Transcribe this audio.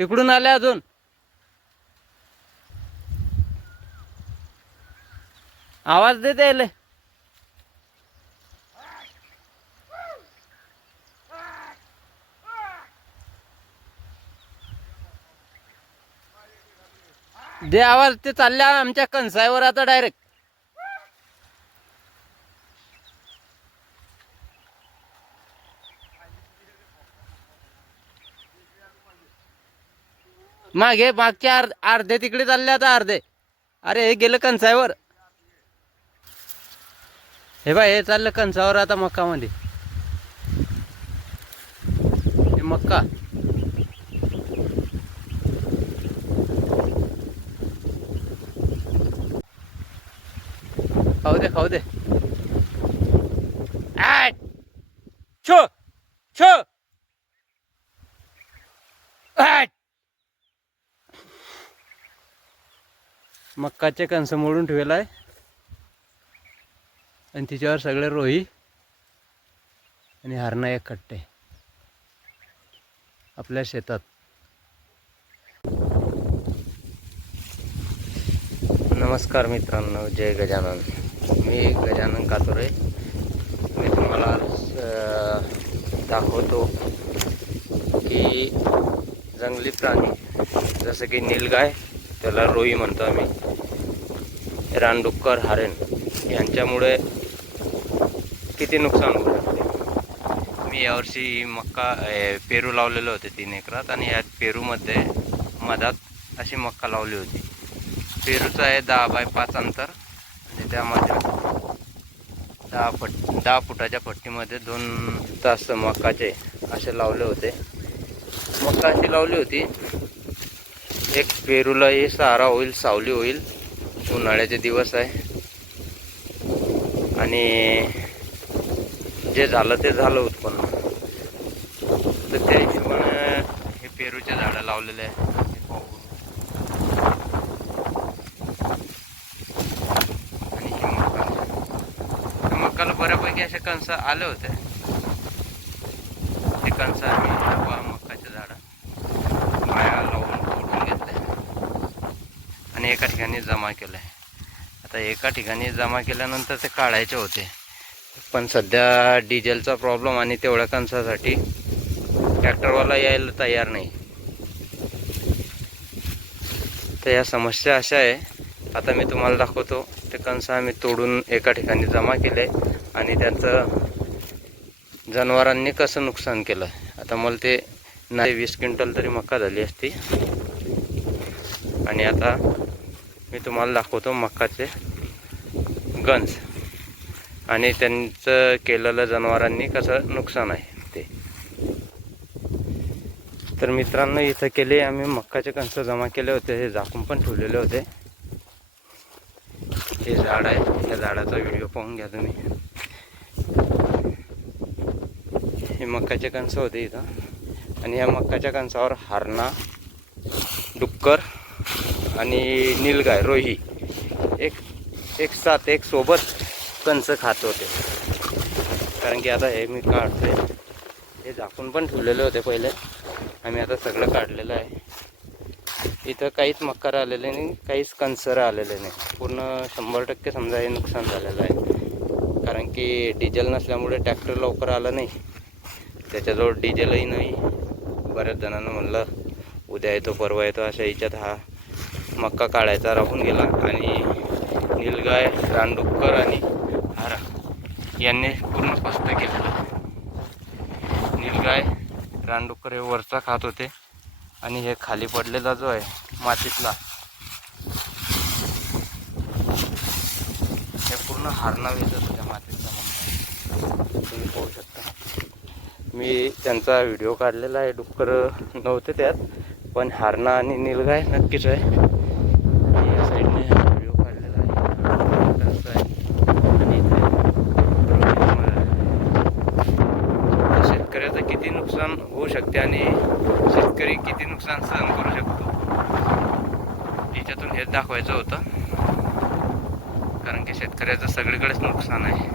तिकडून आले अजून. आवाज देते यायले. दे आवाज. ते चालल्या आमच्या कणसाईवर आता डायरेक्ट. मागे मागच्या अर्धे तिकडे चालले आता अर्धे. अरे हे गेलं कणसाईवर. हे बाय हे चाललं कणसावर आता मक्कामध्ये. हे मक्का. खाऊ दे खाऊ दे. छो छो. मक्काचे कणस मोडून ठेवला आहे आणि तिच्यावर सगळे रोही आणि हरणा एक कट्टे आपल्या शेतात. नमस्कार मित्रांनो, जय गजानन. मी गजानन कातोरे. मी तुम्हाला दाखवतो की जंगली प्राणी जसं की नीलगाय, त्याला रोही म्हणतो आम्ही, रानडुक्कर, हरण यांच्यामुळे किती नुकसान होऊ शकते. मी यावर्षी मक्का पेरू लावलेले होते 3 एकरात आणि ह्या पेरूमध्ये मधात अशी मक्का लावली होती. पेरूचं आहे 10 बाय 5 अंतर आणि त्यामध्ये 10 फुटाच्या पट्टीमध्ये 2 तास मक्काचे असे लावले होते. मक्का अशी लावली होती. एक पेरूलाही सहारा होईल, सावली होईल. उन्हाळ्याचे दिवस आहे आणि जे झालं ते झालं उत्पन्न. तर त्या हिशोबाने हे पेरूचे झाडं लावलेले आहे. आणि हे मक्काला बऱ्यापैकी असे कणस आले होते. ते कणस आम्ही मक्काचे झाडं माया लावून तोडून घेतले आणि एका ठिकाणी जमा केलं आहे. आता एका ठिकाणी जमा केल्यानंतर ते काढायचे होते, पण सध्या डिझेलचा प्रॉब्लेम आणि तेवढ्या कणसासाठी ट्रॅक्टरवाला यायला तयार नाही. तर या समस्या अशा आहे. आता मी तुम्हाला दाखवतो. ते कणस आम्ही तोडून एका ठिकाणी जमा केले आणि त्यांचं जनावरांनी कसं नुकसान केलं. आता मला ते नाही 20 क्विंटल तरी मक्का झाली असती. आणि आता मी तुम्हाला दाखवतो मक्काचे गंज आणि त्यांचं केलेलं जनावरांनी कसं नुकसान आहे ते. तर मित्रांनो, इथं केले आम्ही मक्काचे कणस जमा केले होते. हे झाकून पण ठेवलेले होते. हे झाड आहे, त्या झाडाचा व्हिडिओ पाहून घ्या तुम्ही. हे मक्काचे कणस होते इथं आणि ह्या मक्काच्या कणसावर हरणा, डुक्कर आणि नीलगाय, रोही एक साथ एक सोबत कणस खात होते. कारण की आता हे मी काढतोय. हे झाकून पण ठेवलेले होते पहिले. आम्ही आता सगळं काढलेलं आहे. इथं काहीच मक्का आलेले नाही, काहीच कणसर आलेले नाही. पूर्ण 100% समजा हे नुकसान झालेलं आहे. कारण की डिझेल नसल्यामुळे ट्रॅक्टर लवकर आलं नाही. त्याच्याजवळ डिझेलही नाही. बऱ्याच जणांना म्हणलं उद्या येतो परवा येतो अशा याच्यात हा मक्का काढायचा राहून गेला. आणि नीलगाय, रानडुक्कर आणि हारा यांनी पूर्ण पस्त केलेलं. नीलगाय, रानडुक्कर हे वरचा खात होते आणि हे खाली पडलेला जो आहे मातीतला, हे पूर्ण हारणा वेचत होत्या मातीतला मक्का. तुम्ही पाहू शकता. मी त्यांचा व्हिडिओ काढलेला आहे. डुक्कर नव्हते त्यात, पण हरणा आणि नीलगाय नक्कीच आहे. या साईडने व्हिडिओ काढलेला आहे. असं आहे. आणि इथे शेतकऱ्याचं किती नुकसान होऊ शकते आणि शेतकरी किती नुकसान सहन करू शकतो याच्यातून हेच दाखवायचं होतं. कारण की शेतकऱ्याचं सगळीकडेच नुकसान आहे.